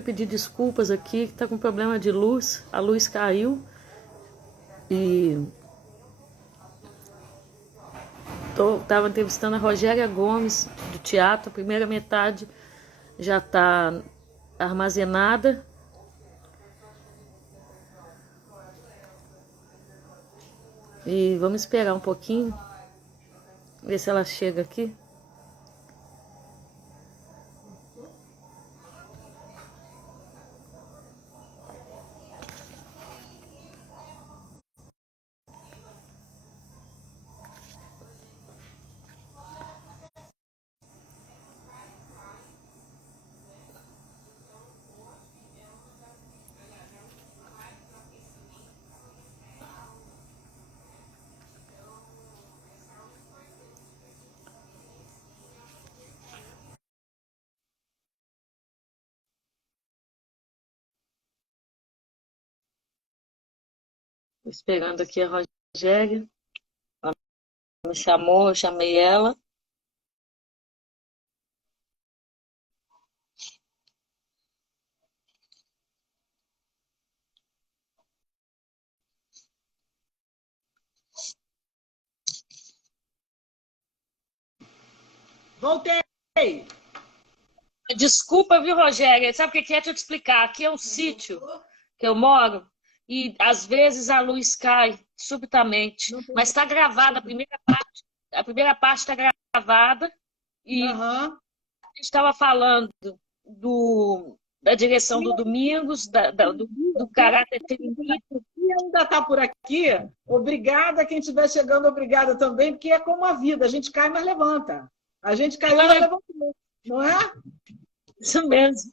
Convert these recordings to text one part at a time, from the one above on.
pedir desculpas aqui, que tá com problema de luz. A luz caiu e tava entrevistando a Rogéria Gomes do teatro. A primeira metade já tá armazenada. E vamos esperar um pouquinho, ver se ela chega aqui. Tô esperando aqui a Rogéria. Ela me chamou, eu chamei ela. Voltei! Desculpa, viu, Rogéria? Sabe o que é? Deixa eu te explicar. Aqui é um sítio que eu moro e às vezes a luz cai subitamente. Mas está gravada a primeira parte está gravada e Aham. a gente estava falando da direção do Domingos, do caráter feminino. E ainda está por aqui, obrigada. Quem estiver chegando, obrigada também, porque é como a vida, a gente cai, mas levanta. A gente caiu, mas levantou, não é? Isso mesmo.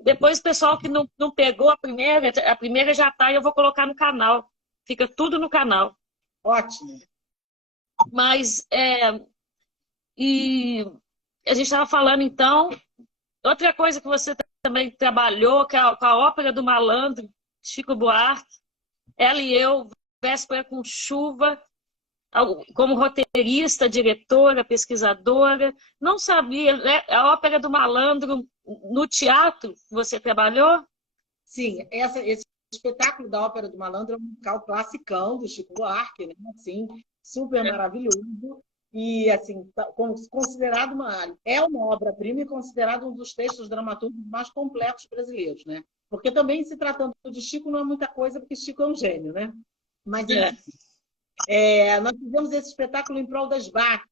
Depois o pessoal que não pegou a primeira já está e eu vou colocar no canal. Fica tudo no canal. Ótimo. Mas, e a gente estava falando, então, outra coisa que você também trabalhou, com a Ópera do Malandro, Chico Buarque, ela e eu, Véspera com Chuva, como roteirista, diretora, pesquisadora. Não sabia, né? A Ópera do Malandro, no teatro, você trabalhou? Sim, esse espetáculo da Ópera do Malandro é um musical classicão do Chico Buarque, né? Assim, super maravilhoso. E, assim, considerado é uma obra-prima e considerado um dos textos dramaturgos mais completos brasileiros, né? Porque também, se tratando de Chico, não é muita coisa, porque Chico é um gênio, né? Mas, enfim, nós fizemos esse espetáculo em prol da SBAC,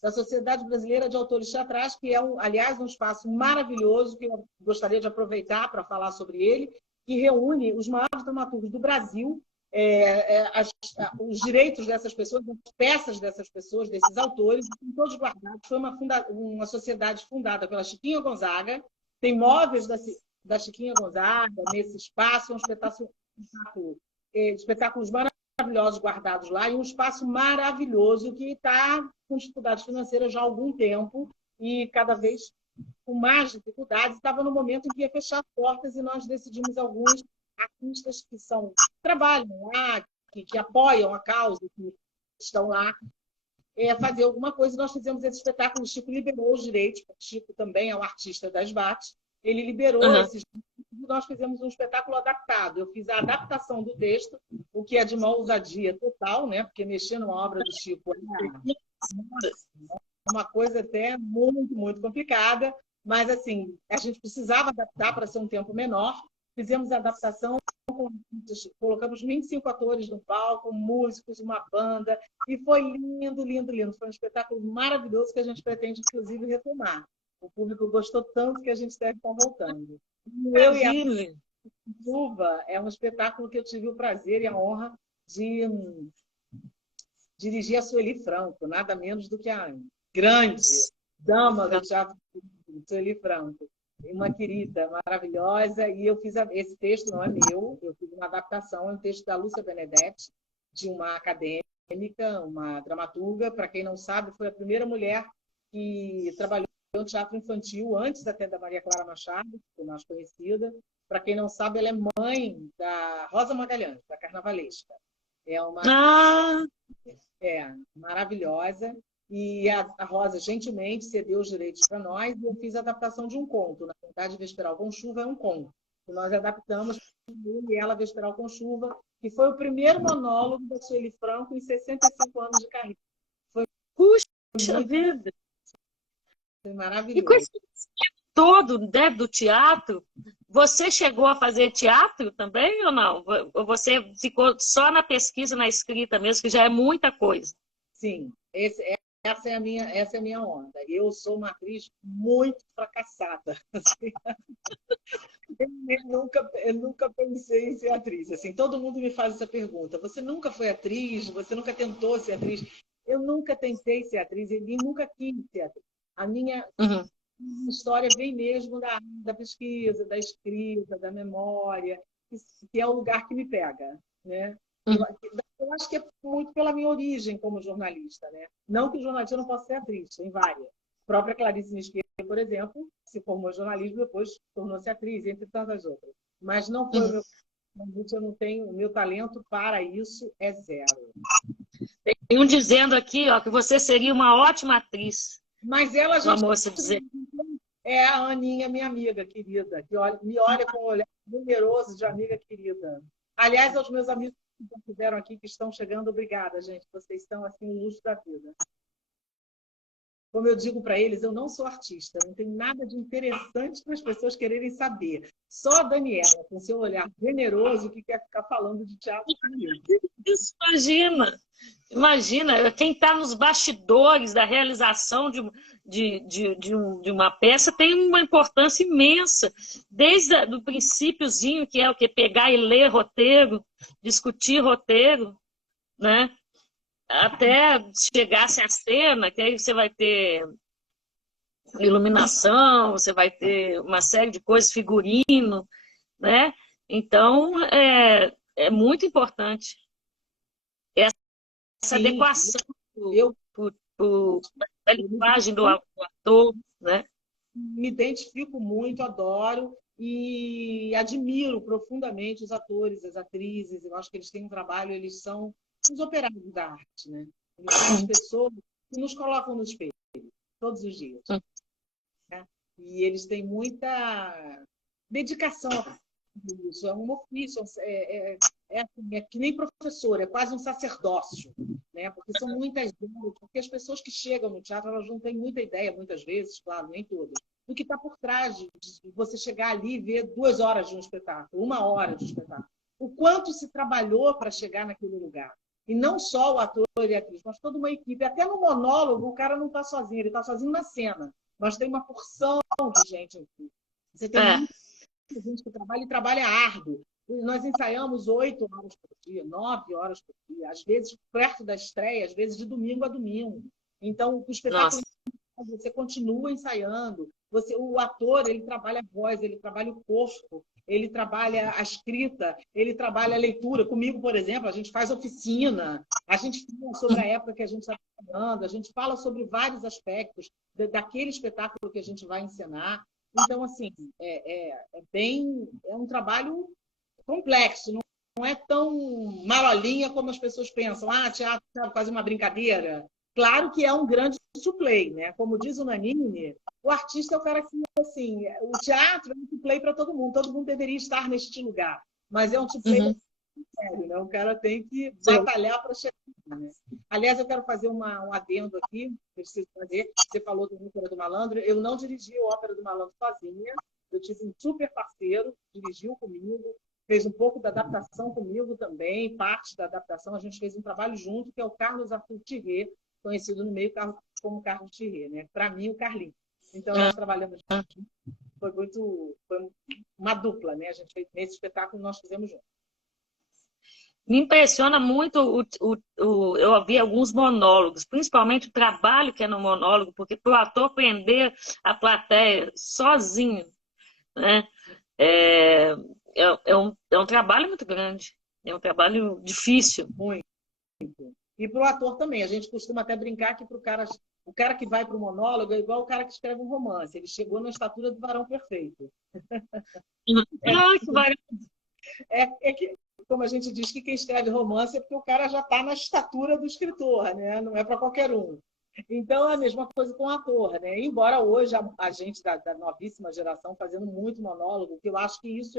da Sociedade Brasileira de Autores Teatrais, que é, aliás, um espaço maravilhoso, que eu gostaria de aproveitar para falar sobre ele, que reúne os maiores dramaturgos do Brasil, os direitos dessas pessoas, as peças dessas pessoas, desses autores, estão todos guardados. Foi uma sociedade fundada pela Chiquinha Gonzaga, tem móveis da Chiquinha Gonzaga nesse espaço, é um espetáculos maravilhosos guardados lá, e um espaço maravilhoso que está com dificuldades financeiras já há algum tempo e cada vez com mais dificuldades. Estava no momento em que ia fechar as portas e nós decidimos alguns artistas que trabalham lá, que apoiam a causa, que estão lá, fazer alguma coisa. Nós fizemos esse espetáculo, o Chico liberou os direitos, porque o Chico também é um artista das BAT, ele liberou esses direitos e nós fizemos um espetáculo adaptado. Eu fiz a adaptação do texto, o que é de uma ousadia total, né? Porque mexer numa obra do Chico é uma coisa até muito, muito complicada, mas assim, a gente precisava adaptar para ser um tempo menor. Fizemos a adaptação, colocamos 25 atores no palco, músicos, uma banda, e foi lindo, lindo, lindo. Foi um espetáculo maravilhoso que a gente pretende, inclusive, retomar. O público gostou tanto que a gente deve estar voltando. Eu e a Luva é um espetáculo que eu tive o prazer e a honra de dirigir a Sueli Franco, nada menos do que a grande dama do teatro, Sueli Franco. Uma querida, maravilhosa, e eu fiz esse texto, não é meu, eu fiz uma adaptação, é um texto da Lúcia Benedetti, de uma acadêmica, uma dramaturga, para quem não sabe, foi a primeira mulher que trabalhou no teatro infantil, antes até da Maria Clara Machado, que é mais conhecida. Para quem não sabe, ela é mãe da Rosa Magalhães, da Carnavalesca. É uma maravilhosa. E a Rosa gentilmente cedeu os direitos para nós e eu fiz a adaptação de um conto. Na verdade, Vesperal com Chuva é um conto. E nós adaptamos eu e ela Vesperal com Chuva, que foi o primeiro monólogo da Sueli Franco em 65 anos de carreira. Puxa vida! Foi E com maravilhoso. esse todo, né, do teatro, você chegou a fazer teatro também ou não? Ou você ficou só na pesquisa, na escrita mesmo, que já é muita coisa? Sim, essa é a minha onda. Eu sou uma atriz muito fracassada. Eu nunca pensei em ser atriz. Assim, todo mundo me faz essa pergunta. Você nunca foi atriz? Você nunca tentou ser atriz? Eu nunca tentei ser atriz e nunca quis ser atriz. A minha história vem mesmo da pesquisa, da escrita, da memória, que é o lugar que me pega, né? Eu acho que é muito pela minha origem como jornalista, né? Não que jornalista eu não possa ser atriz, tem várias. A própria Clarice Nisquet, por exemplo, se formou em jornalismo, depois tornou-se atriz, entre tantas outras. Mas não foi o meu convite, eu não tenho, o meu talento para isso é zero. Tem um dizendo aqui, ó, que você seria uma ótima atriz. Mas ela já uma moça dizer. É a Aninha, minha amiga querida, que me olha com um olhar generoso de amiga querida. Aliás, aos meus amigos que já estiveram aqui, que estão chegando, obrigada, gente. Vocês estão, assim, o luxo da vida. Como eu digo para eles, eu não sou artista, não tenho nada de interessante para as pessoas quererem saber. Só a Daniela, com seu olhar generoso, que quer ficar falando de teatro comigo. Imagina! Imagina, quem está nos bastidores da realização de uma peça tem uma importância imensa, desde o princípiozinho, que é o que? Pegar e ler roteiro, discutir roteiro, né? Até chegar-se à cena, que aí você vai ter iluminação, você vai ter uma série de coisas, figurino, né? Então, é muito importante essa adequação da linguagem do ator, né? Me identifico muito, adoro e admiro profundamente os atores, as atrizes. Eu acho que eles têm um trabalho, eles são os operários da arte, né? Eles são as pessoas que nos colocam no espelho todos os dias. Né? E eles têm muita dedicação a isso. É um ofício, é que nem professor, é quase um sacerdócio, né? Porque são muitas horas, porque as pessoas que chegam no teatro, elas não têm muita ideia, muitas vezes, claro, nem todas, do que está por trás de você chegar ali e ver 2 horas de um espetáculo, 1 hora de um espetáculo. O quanto se trabalhou para chegar naquele lugar. E não só o ator e a atriz, mas toda uma equipe. Até no monólogo, o cara não está sozinho, ele está sozinho na cena. Mas tem uma porção de gente aqui. Você tem muita gente que trabalha e trabalha árduo. Nós ensaiamos 8 horas por dia, 9 horas por dia, às vezes perto da estreia, às vezes de domingo a domingo. Então, o espetáculo você continua ensaiando. O ator, ele trabalha a voz, ele trabalha o corpo, ele trabalha a escrita, ele trabalha a leitura. Comigo, por exemplo, a gente faz oficina, a gente fala sobre a época que a gente está trabalhando, a gente fala sobre vários aspectos daquele espetáculo que a gente vai encenar. Então, assim, é um trabalho complexo, não é tão malolinha como as pessoas pensam. Ah, teatro, quase uma brincadeira. Claro que é um grande suplay, né? Como diz o Nanini, o artista é o cara que, assim, o teatro é um suplay para todo mundo deveria estar neste lugar, mas é um suplay sério, né? O cara tem que batalhar para chegar, né? Aliás, eu quero fazer um adendo aqui, preciso fazer. Você falou do Ópera do Malandro, eu não dirigi o Ópera do Malandro sozinha, eu tive um super parceiro, dirigiu comigo, fez um pouco da adaptação comigo também, parte da adaptação, a gente fez um trabalho junto, que é o Carlos Arthur Thierry, conhecido no meio como Carlos Thierry, né? Para mim, o Carlinhos. Então, nós trabalhamos juntos. Foi uma dupla, né? A gente fez, nesse espetáculo nós fizemos juntos. Me impressiona muito, eu vi alguns monólogos, principalmente o trabalho que é no monólogo, porque para o ator prender a plateia sozinho, né? É um trabalho muito grande, é um trabalho difícil. Muito. E para o ator também. A gente costuma até brincar que o cara que vai para o monólogo é igual o cara que escreve um romance. Ele chegou na estatura do varão perfeito. É que, como a gente diz que quem escreve romance é porque o cara já está na estatura do escritor, né? Não é para qualquer um. Então, é a mesma coisa com o ator, né? Embora hoje a gente da novíssima geração fazendo muito monólogo, que eu acho que isso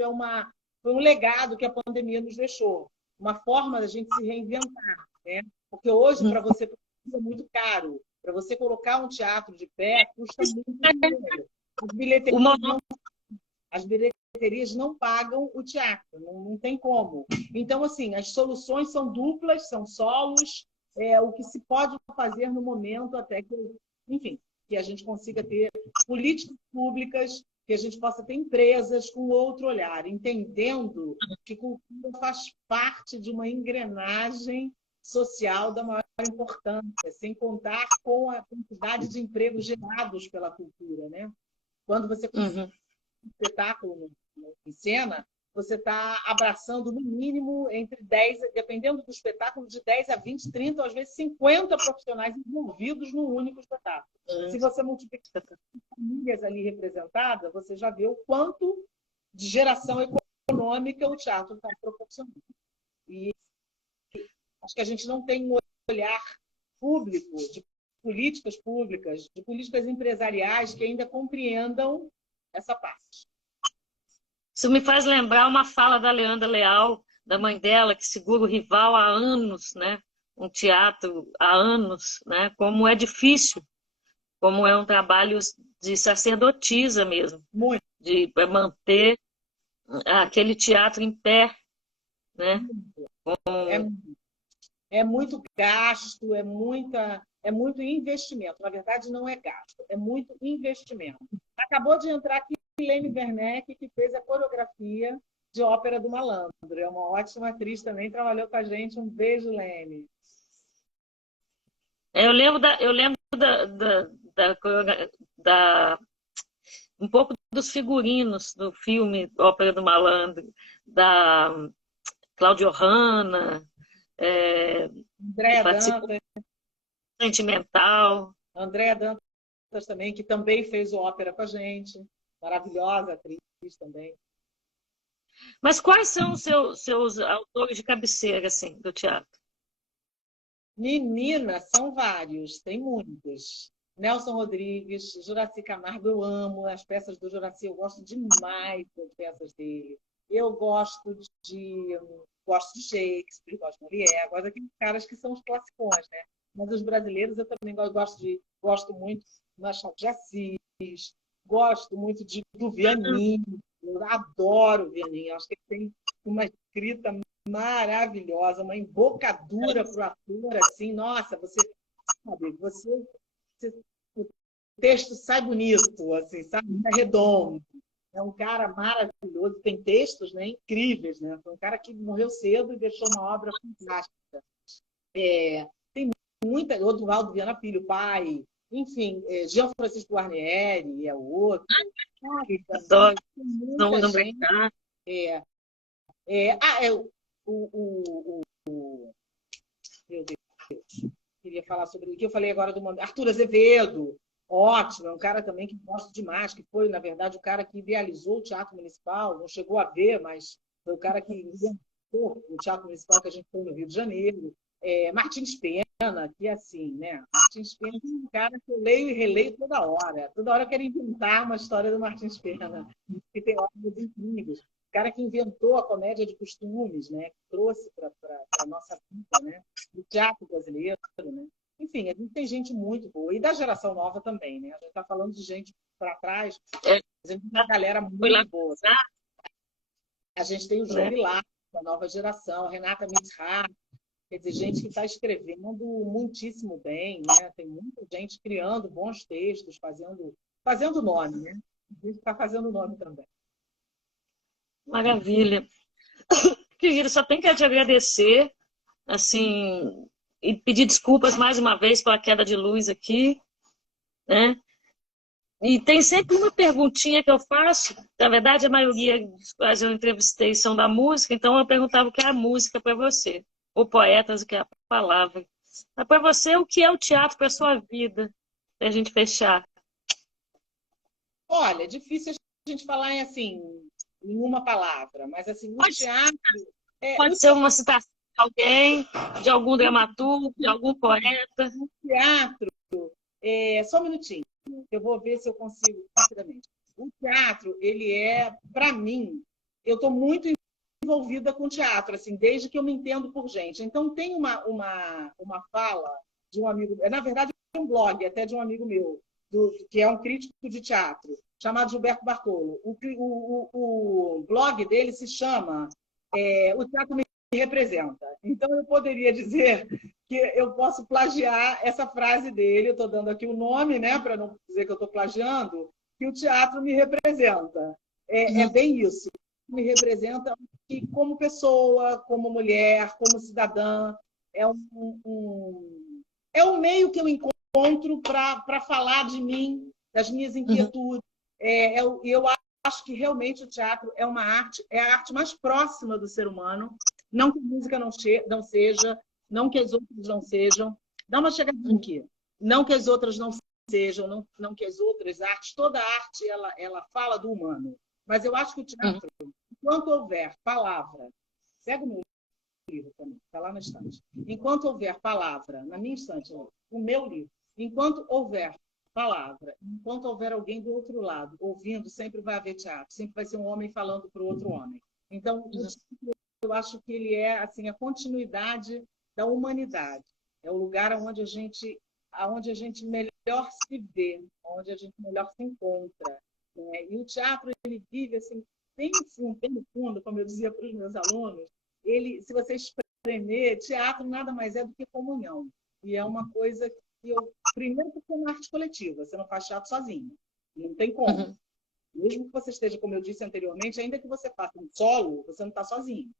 foi um legado que a pandemia nos deixou. Uma forma da gente se reinventar, né? Porque hoje, para você, é muito caro. Para você colocar um teatro de pé, custa muito dinheiro. As bilheterias não pagam o teatro, não tem como. Então, assim, as soluções são duplas, são solos, o que se pode fazer no momento até que, enfim, que a gente consiga ter políticas públicas, que a gente possa ter empresas com outro olhar, entendendo que cultura faz parte de uma engrenagem social da maior importância, sem contar com a quantidade de empregos gerados pela cultura, né? Quando você espetáculo em cena, você está abraçando no mínimo entre 10, dependendo do espetáculo, de 10 a 20, 30, ou às vezes 50 profissionais envolvidos num único espetáculo. Se você multiplicar famílias ali representadas, você já vê o quanto de geração econômica o teatro está proporcionando. E acho que a gente não tem um olhar público, de políticas públicas, de políticas empresariais que ainda compreendam essa parte. Isso me faz lembrar uma fala da Leandra Leal, da mãe dela, que segura o rival há anos, né? Um teatro há anos, né? Como é difícil, como é um trabalho de sacerdotisa mesmo, muito, de manter aquele teatro em pé, né? É muito gasto, é muito investimento. Na verdade, não é gasto, é muito investimento. Acabou de entrar aqui Lene Werneck, que fez a coreografia de Ópera do Malandro. É uma ótima atriz também, trabalhou com a gente. Um beijo, Lene. Eu lembro um pouco dos figurinos do filme Ópera do Malandro, da Cláudia Hanna, Andréa Dantas. Sentimental. Andréa Dantas também, que também fez o ópera com a gente. Maravilhosa atriz também. Mas quais são os seus autores de cabeceira, assim, do teatro? Menina, são vários, tem muitos. Nelson Rodrigues, Juracy Camargo, eu amo as peças do Juracy, eu gosto demais das peças dele. Eu gosto de Shakespeare, gosto de Molière, gosto daqueles caras que são os classicões, né? Mas os brasileiros eu também gosto muito do Machado de Assis, gosto muito do Vianin, eu adoro o Vianin, acho que ele tem uma escrita maravilhosa, uma embocadura para o ator, assim, nossa, o texto sai bonito, assim, sabe? É redondo. É um cara maravilhoso, tem textos, né, incríveis, né? Foi um cara que morreu cedo e deixou uma obra fantástica. Tem muita, o Oduvaldo Viana Filho, pai, enfim, Jean Francisco Guarnieri é o outro. Adoro. Muita gente. Meu Deus, queria falar sobre o que eu falei agora do Arthur Azevedo, ótimo, é um cara também que gosto demais, que foi, na verdade, o cara que idealizou o Teatro Municipal, não chegou a ver, mas foi o cara que inventou o Teatro Municipal que a gente foi no Rio de Janeiro. Martins Pena, que é assim, né? Martins Pena é um cara que eu leio e releio toda hora. Toda hora eu quero inventar uma história do Martins Pena, que tem obras incríveis. O cara que inventou a comédia de costumes, né? Que trouxe para a nossa vida, né? O teatro brasileiro, né? Enfim, a gente tem gente muito boa. E da geração nova também, né? A gente está falando de gente para trás, a gente tem uma galera muito boa. A gente tem o João Vilar, da nova geração, a Renata Mizrahi, quer dizer, gente que está escrevendo muitíssimo bem, né? Tem muita gente criando bons textos, fazendo nome, né? A gente está fazendo nome também. Maravilha. Querida, só tenho que te agradecer, assim, e pedir desculpas mais uma vez pela queda de luz aqui, né? E tem sempre uma perguntinha que eu faço, na verdade a maioria dos quais eu entrevistei são da música, então eu perguntava o que é a música para você, ou poetas, o que é a palavra. Mas para você, o que é o teatro para a sua vida, para a gente fechar? Olha, é difícil a gente falar em uma palavra, mas assim, o teatro... Pode ser uma citação de alguém, de algum dramaturgo, de algum poeta. O teatro Só um minutinho, eu vou ver se eu consigo rapidamente. O teatro, ele para mim, eu estou muito envolvida com teatro, assim, desde que eu me entendo por gente. Então, tem uma fala de um amigo, na verdade, é um blog até de um amigo meu, que é um crítico de teatro, chamado Gilberto Bartolo. O blog dele se chama O Teatro Me Representa. Então, eu poderia dizer que eu posso plagiar essa frase dele, eu estou dando aqui o nome, né, para não dizer que eu estou plagiando, que o teatro me representa. É bem isso. Me representa como pessoa, como mulher, como cidadã. É um meio que eu encontro para falar de mim, das minhas inquietudes. Eu acho que realmente o teatro é uma arte, é a arte mais próxima do ser humano. Não que a música não seja, não que as outras não sejam. Dá uma chegadinha aqui. Não que as outras não sejam, não que as outras artes, toda arte ela fala do humano. Mas eu acho que o teatro, enquanto houver palavra, pega o meu livro também, está lá na estante. Enquanto houver palavra, na minha estante, o meu livro, enquanto houver palavra, enquanto houver alguém do outro lado ouvindo, sempre vai haver teatro, sempre vai ser um homem falando para o outro homem. Então, eu acho que ele é assim a continuidade da humanidade. É o lugar onde a gente melhor se vê, onde a gente melhor se encontra. Né? E o teatro, ele vive assim, bem no fundo, como eu dizia para os meus alunos, se você espremer, teatro nada mais é do que comunhão. E é uma coisa que primeiro porque é uma arte coletiva, você não faz teatro sozinho, não tem como. Mesmo que você esteja, como eu disse anteriormente, ainda que você faça um solo, você não está sozinho.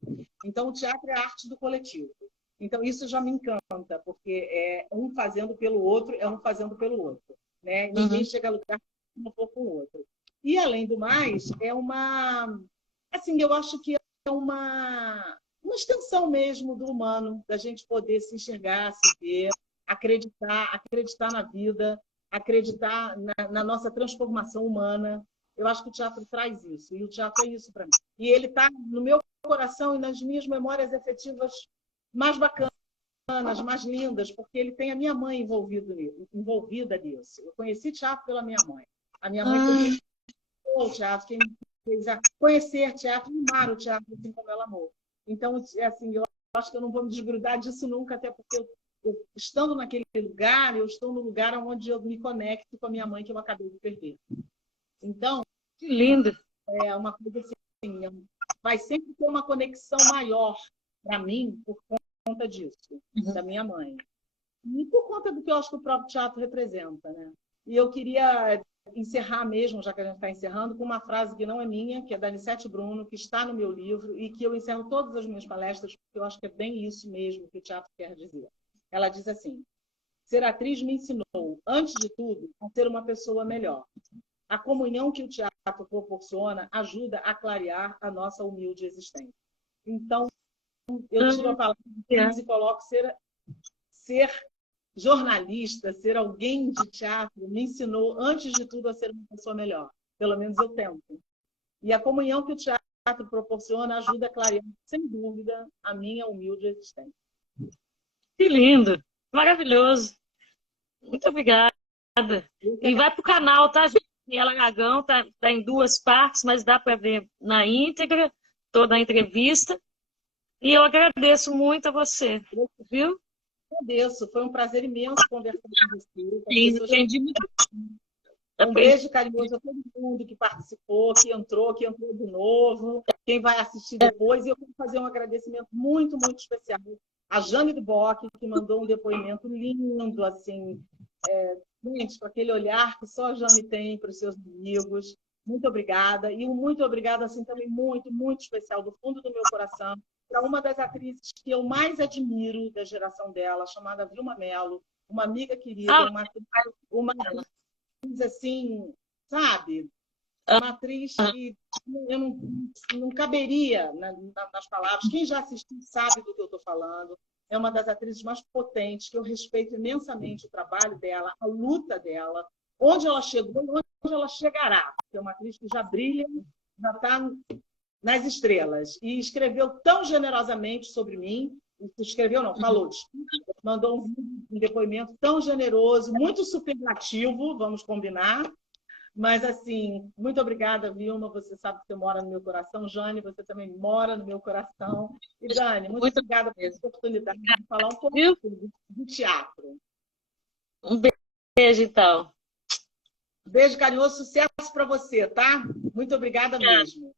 Então, o teatro é a arte do coletivo. Então, isso já me encanta, porque é um fazendo pelo outro, é um fazendo pelo outro. Né? Ninguém chega a lugar se não for com o outro. E, além do mais, assim, eu acho que é uma extensão mesmo do humano, da gente poder se enxergar, se ver, acreditar na vida, acreditar na nossa transformação humana. Eu acho que o teatro traz isso, e o teatro é isso para mim. E ele está no meu coração e nas minhas memórias afetivas mais bacanas, mais lindas, porque ele tem a minha mãe envolvida nisso. Eu conheci teatro pela minha mãe. A minha mãe foi o teatro, quem me fez conhecer teatro, amar o teatro, assim como ela amou. Então, assim, eu acho que eu não vou me desgrudar disso nunca, até porque estando naquele lugar, eu estou no lugar onde eu me conecto com a minha mãe, que eu acabei de perder. Então, que lindo! É uma coisa assim, vai sempre ter uma conexão maior para mim por conta disso, da minha mãe. E por conta do que eu acho que o próprio teatro representa, né? E eu queria encerrar mesmo, já que a gente está encerrando, com uma frase que não é minha, que é da Anissete Bruno, que está no meu livro e que eu encerro todas as minhas palestras, porque eu acho que é bem isso mesmo que o teatro quer dizer. Ela diz assim: ser atriz me ensinou, antes de tudo, a ser uma pessoa melhor. A comunhão que o teatro proporciona ajuda a clarear a nossa humilde existência. Então, eu tiro a palavra e coloco ser jornalista, ser alguém de teatro, me ensinou, antes de tudo, a ser uma pessoa melhor. Pelo menos eu tento. E a comunhão que o teatro proporciona ajuda a clarear, sem dúvida, a minha humilde existência. Que lindo! Maravilhoso! Muito obrigada. E vai para o canal, tá, gente? Daniela Aragão, tá em 2 partes, mas dá para ver na íntegra toda a entrevista. E eu agradeço muito a você, viu? Agradeço, foi um prazer imenso conversar com você. Lindo, entendi muito. Um beijo carinhoso a todo mundo que participou, que entrou de novo, quem vai assistir depois. E eu quero fazer um agradecimento muito, muito especial a Jane do Bock, que mandou um depoimento lindo, assim, gente, com aquele olhar que só a Jane tem para os seus amigos. Muito obrigada. E um muito obrigada, assim, também muito, muito especial, do fundo do meu coração, para uma das atrizes que eu mais admiro da geração dela, chamada Vilma Mello, uma amiga querida, uma atriz, assim, sabe? Uma atriz que eu não caberia nas palavras. Quem já assistiu sabe do que eu estou falando. É uma das atrizes mais potentes, que eu respeito imensamente o trabalho dela, a luta dela, onde ela chegou e onde ela chegará. É uma atriz que já brilha, já está nas estrelas. E escreveu tão generosamente sobre mim Se escreveu, não, falou, desculpa, mandou um depoimento tão generoso, muito superlativo, vamos combinar. Mas, assim, muito obrigada, Vilma. Você sabe que você mora no meu coração. Jane, você também mora no meu coração. E, Dani, muito obrigada pela oportunidade de falar um pouco do teatro. Um beijo, então. Beijo carinhoso, sucesso para você, tá? Muito obrigada mesmo.